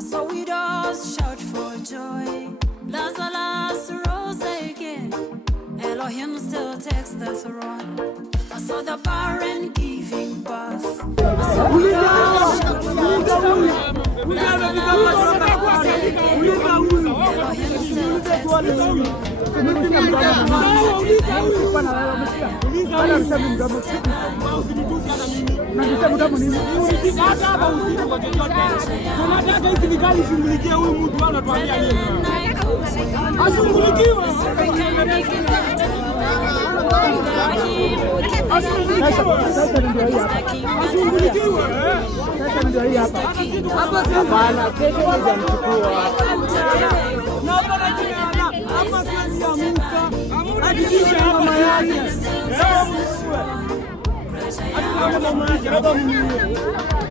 saw widows shout for joy. Lazarus rose again. Elohim still takes the throne. I saw the barren giving birth. I saw widows shout for joy. Lazarus rose again. Elohim still takes the throne.